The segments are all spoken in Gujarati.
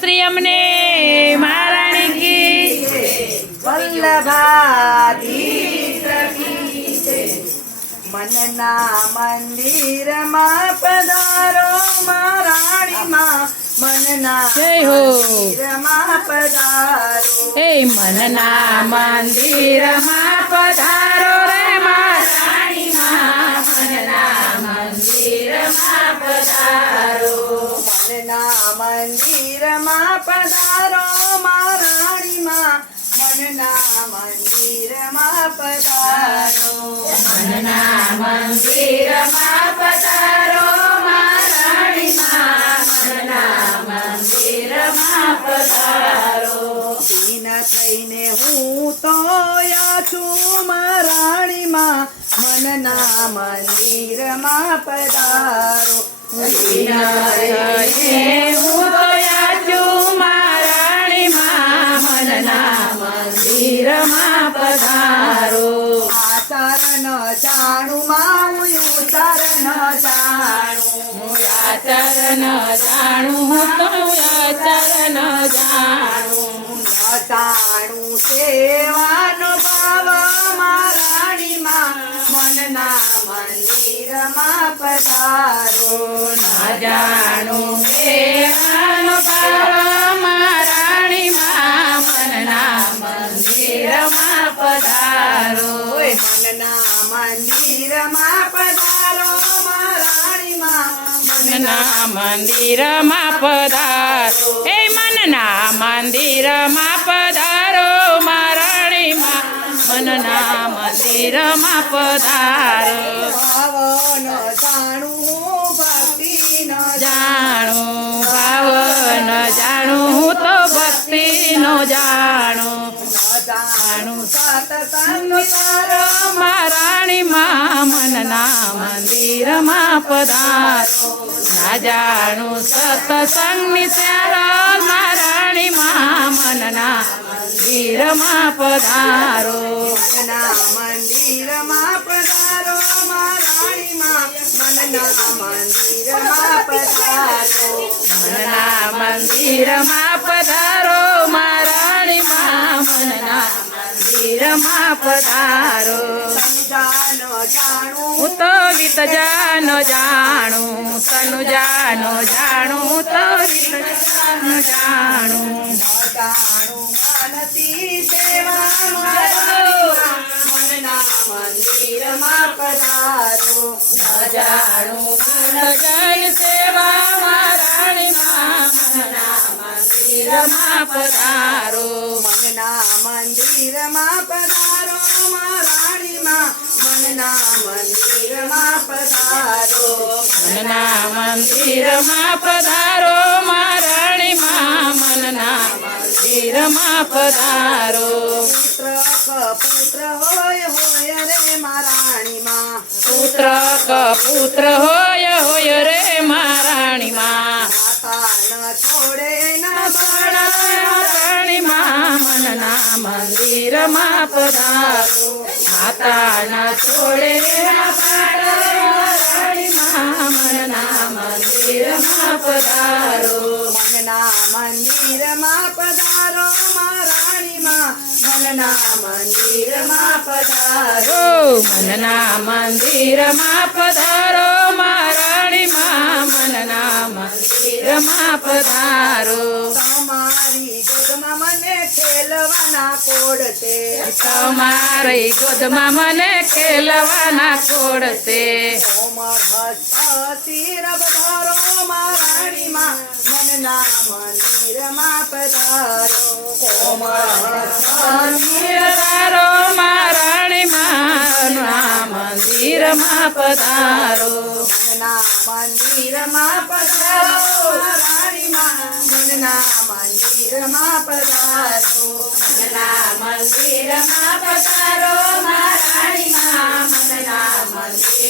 શ્રી અમને મહારાણી કી વલ્લભાધીશ મનના મંદિરમાં પધારો મહારાણીમાં મનના જય હો. મંદિરમાં પધારો હે મનના મંદિરમાં પધારો રે મહારાણીમાં મનના મંદિરમાં પધારો મનના મંદિરમાં પધારો મહારાણીમાં. મનના મંદિરમાં પધારો. મનના મંદિરમાં પધારો મહારાણીમાં. મનના મંદિરમાં પધારો. દીન થઈને હું તો યા છું મહારાણીમાં. મનના મંદિરમાં પધારો. હું તો મંદિરમાં પધારો આચરણ જાણું માં ચરણ જાણું આચરણ જાણું હું તો આચરણ જાણું જાણું સેવાનો ભાવ મારાણીમાં મનના મંદિરમાં પધારો મનના મંદિરમાં પધાર. હે મનના મંદિરમાં પધારો મારાણીમાં. મનના મંદિરમાં પધારો. ભાવન જાણું ભક્તિ ન જાણું ભાવન જાણું હું તો ભક્તિનો જાણું. જાણું સતસંગ મારાણી મા મનના મંદિરમાં પધારો. ના જાણું સત્સંગની સ્યારો મહારાણીમાં મનના મંદિરમાં પધારો. મનના મંદિરમાં પધારો મનના મંદિરમાં પધારો. મનના મંદિરમાં પધારો મનના મંદિરમાં પધારો. હું તો ગીત જાનો જાણું તનુ જાનો જાણું. તો ગીત જાનો જાણું મંદિરમાં પધારો. જાણું જય મંદિરમાં પધારો. મનના મંદિરમાં પધારો મહારાણીમાં મનના મંદિરમાં પધારો. મનના મંદિરમાં પધારો મહારાણીમાં મનના મંદિરમાં પધારો. પુત્ર પુત્ર હોય હોય રે મહારાણીમાં પુત્ર કપુત્ર હોય હોય રે મહારાણીમાં માતા ન છોડે ન મનના મંદિરમાં પધારો માતા ન છોડે ના મનના મંદિરમાં પધારો મનના મંદિરમાં પધારો મહારાણીમાં મનના મંદિરમાં પધારો મનના મંદિરમાં પધારો મહારાણીમાં મનના મંદિરમાં પધારો ખેલવાના કોડ તમારી ગોદમાં મને ખેલવાના શિર પધારો મંદિરમાં પધારો પધારો મનના મંદિરમાં પધારો મનના મંદિરમાં પધારો મંદિરમાં પધારો મહારાણીમાં મનના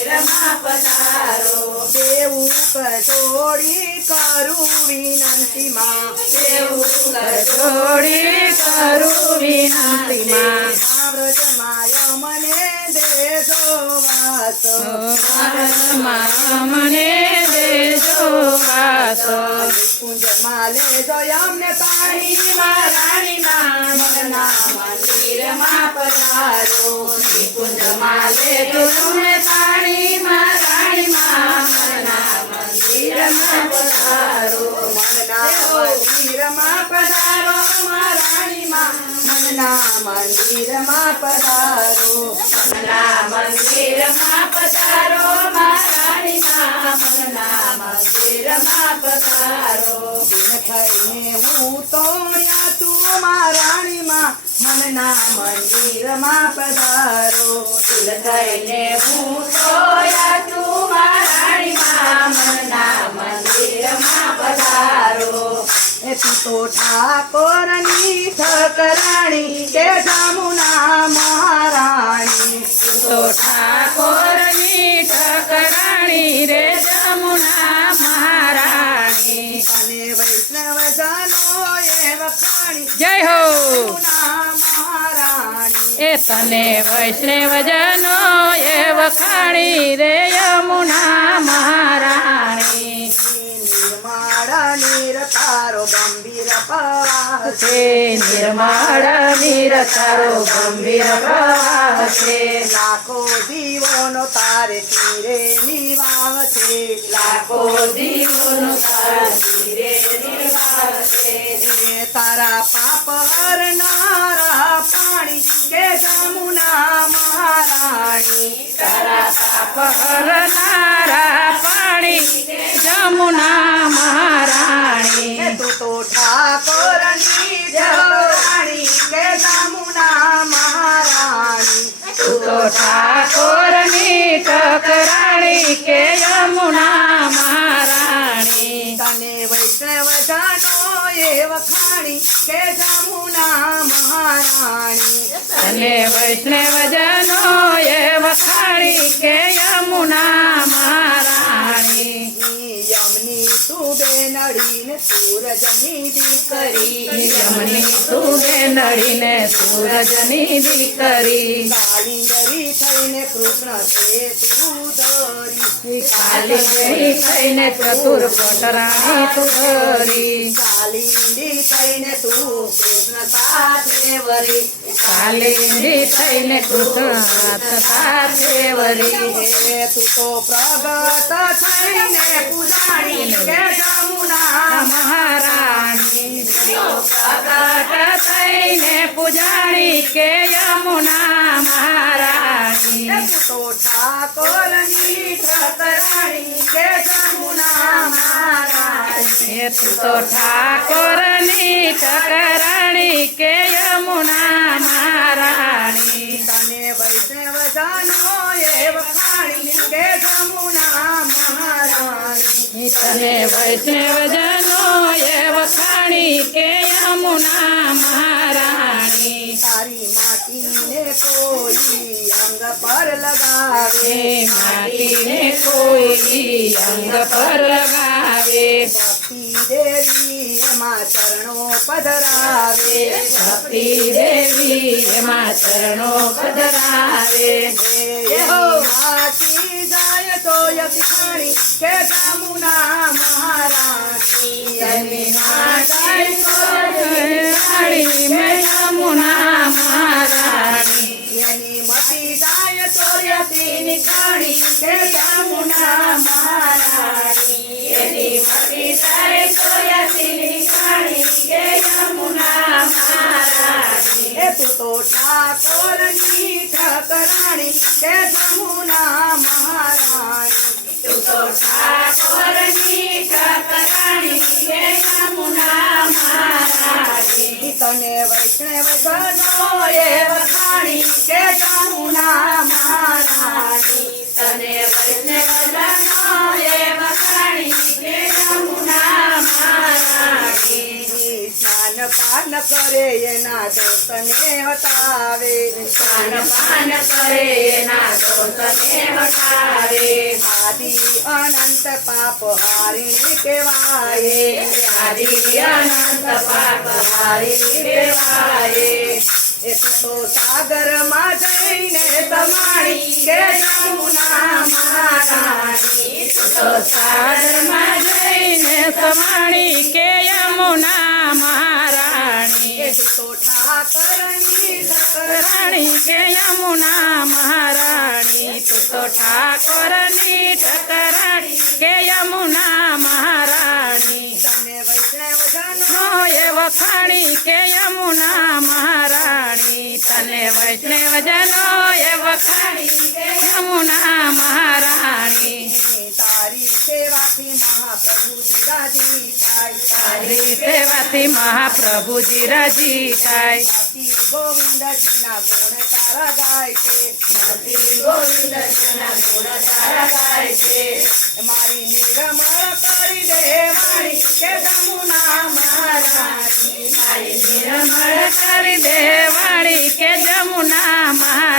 મંદિરમાં પધારો દેવું કજોડી કરું વિનંતીમાં દેવું કરજોડી કરું વિનંતીમાં વ્રજમાય મને દેજો વાસો ભારતમાં મને દેજો વાસો કુંજમાં લેજો અમને પાણી લેજો તમને પાણીમાં રાણીમાં મનના મંદિરમાં પધારો મંદિરમાં પધારો રાણીમાં મનના મંદિરમાં પધારો મંદિરમાં પધારો રાણીમાં થઈને હું તો તું રાણીમાં મનના મંદિરમાં પધારો દિલ થઈને હું તું રાણીમાં મનના મંદિરમાં પધારો એ તું તો ઠાકોરની ઠકરાણી કે જામુના મહારાણી તો ઠાકોરની ઠકરાણી રે જમુના મહારાણી અને વૈષ્ણવ જનો એ વખાણી જય હો. મહારાણી એ તને વૈષ્ણવજનો એ વખાણી રે યમુના મહારાણી. નિર્માળ નિરતારો ગંભીર પ્રવાહ છે નિર્મળ નિરતારો ગંભીર પ્રવાહ છે લાખો દીવોનો તારે તીરે નિવાહ છે લાખો દીવોનો તારા ધીરે નિર્વાહ છે તારા પાપ હરનારા પાણી કે જમુના મહારાણી તારા પાપ હરનારા પાણી જમુના મહારાણી એ તું તો ઠાકોરની ઠકરાણી કે જમુના મહારાણી તું તો ઠાકોરની ઠકરાણી કે યમુના વૈષ્ણવ જાનો એ વખાણી કે જમુના મહારાણી. અને વૈષ્ણવજનો એ વખાણી કે યમુના મહારાણી. તું બેનડીને સૂરજની દીકરી. યમની તું નડીને સૂરજની દીકરી. કાલિંદરી થઈને કૃષ્ણ છે તું ધરી થઈને ચતુર પટરાણી તું ધરી કાલિંદી થઈને તું કૃષ્ણ સાથે વરી. કાલિંદી થઈને કૃષ્ણ સાથે વરી. હે તું તો પ્રગટ થઈને પૂજાણી કે મહારાણી પ્રગટ થઈને પૂજાણી કે યમુના મહારાણી તું ઠાકોરની ઠકરાણી કે જમુના મહારાણી તો ઠાકોરની ઠકરાણી કે યમુના મહારાણી તને વૈષ્ણવ જાનો એ વખાણી કે જમુના મહારાણી તને વૈષ્ણવજનો એ વખાણી કે યમુના મહારાણી તારી માટીને કોઈ અંગ પર લગાવે એ માટીને કોઈ અંગ પર લગાવે ભક્તિ દેવી એમાં ચરણો પધરાવે ભક્તિ દેવી એમાં ચરણો પધરાવે. માટી જાય તો યક્ષાણી કે જમુના મહારાણી. માતાઈ સોનાળી મેં યમુના મહારાણી. એની મટી જાય તો યતીની ખાણી કે જમુના તને વૈષ્ણવ એ વખાણી કે જમુના મહારાણી. તને વૈષ્ણવજનો એ પાન કરે એના દોષને હટાવે. પાન પાન કરે એના દોષને હટાવે. આદિ અનંત પાપ હારિણી કહેવાય. આદિ અનંત પાપ હારી દેવાય એ તો સાગરમાં જઈને તમારી કે જમુના મહારાણી તો સાગરમાં જઈને સમાણી રાણી કે યમુના મહારાણી તું તો ઠાકોરની ઠકરાણી કે યમુના મહારાણી. તને વૈષ્ણવ જનો નો એ વખાણી કે યમુના મહારાણી. તને વૈષ્ણવ જનો એ ખાણી કે યમુના મહારાણી. તારી સેવાથી મહાપ્રભુજી રાજી થાય તારી સેવાથી મહાપ્રભુજી રાજી થાય. ગોવિંદજીના ગુણ તારા ગાય છે. ગોવિંદના ગુણ તારા ગાય છે. મારી નિરમળ કરી દે કે જમુના મહારાણી. મારી નિરમળ કરી દેવાણી કે જમુના મહારાણી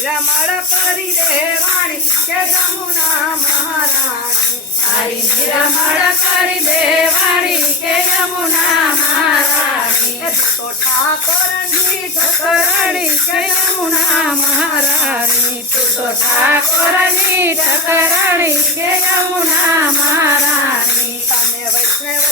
નિરમળ કરી દેવાણી કે જમુના મહારાણી. તારી નિરમળ કરી દેવાણી કે જમુના મહારાણી. તો ઠાકોરની ઠકરણી કે જમુના મહારાણી. તો ઠાકોરની ઠકરણી કે જમુના મહારાણી. તમે વૈષ્ણવ